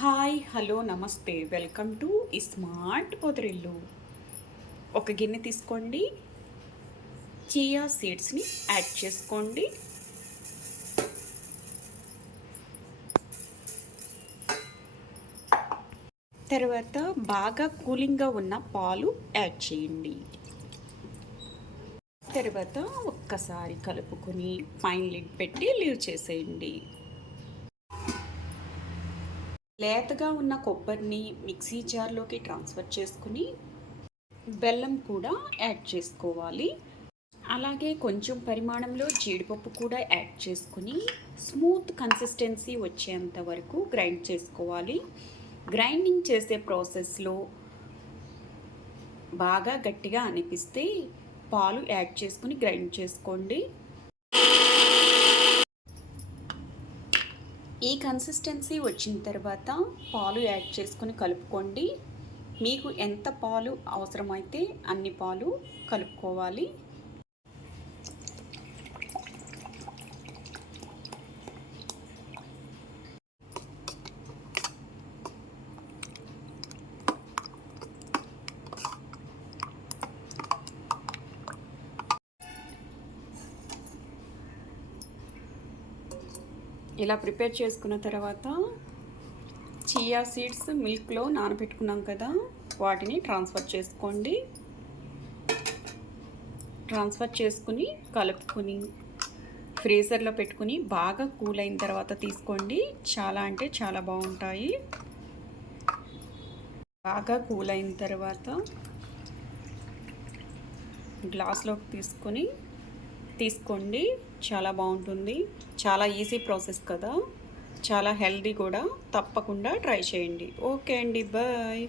Hi hello నమస్తే. Welcome to smart Podarillu. ఒక గిన్నె తీసుకోండి. చియా సీడ్స్ని యాడ్ చేసుకోండి. తర్వాత బాగా కూలింగ్గా ఉన్న పాలు యాడ్ చేయండి. తర్వాత ఒక్కసారి కలుపుకొని పైన లిడ్ పెట్టి లీవ్ చేసేయండి. లేతగా ఉన్న కొబ్బరిని మిక్సీ జార్లోకి ట్రాన్స్ఫర్ చేసుకుని బెల్లం కూడా యాడ్ చేసుకోవాలి. అలాగే కొంచెం పరిమాణంలో జీడిపప్పు కూడా యాడ్ చేసుకుని స్మూత్ కన్సిస్టెన్సీ వచ్చేంత వరకు గ్రైండ్ చేసుకోవాలి. గ్రైండింగ్ చేసే ప్రాసెస్లో బాగా గట్టిగా అనిపిస్తే పాలు యాడ్ చేసుకుని గ్రైండ్ చేసుకోండి. ఈ కన్సిస్టెన్సీ వచ్చిన తర్వాత పాలు యాడ్ చేసుకుని కలుపుకోండి. మీకు ఎంత పాలు అవసరమైతే అన్ని పాలు కలుపుకోవాలి. ఇలా ప్రిపేర్ చేసుకున్న తర్వాత చియా సీడ్స్ మిల్క్లో నానబెట్టుకున్నాం కదా వాటిని ట్రాన్స్ఫర్ చేసుకోండి. ట్రాన్స్ఫర్ చేసుకుని కలుపుకొని ఫ్రీజర్లో పెట్టుకుని బాగా కూల్ అయిన తర్వాత తీసుకోండి. చాలా అంటే చాలా బాగుంటాయి. బాగా కూల్ అయిన తర్వాత గ్లాస్లోకి తీసుకొని తీసుకోండి. చాలా బాగుంటుంది. చాలా ఈజీ ప్రాసెస్ కదా. చాలా హెల్దీ కూడా. తప్పకుండా ట్రై చేయండి. ఓకే అండి. బాయ్.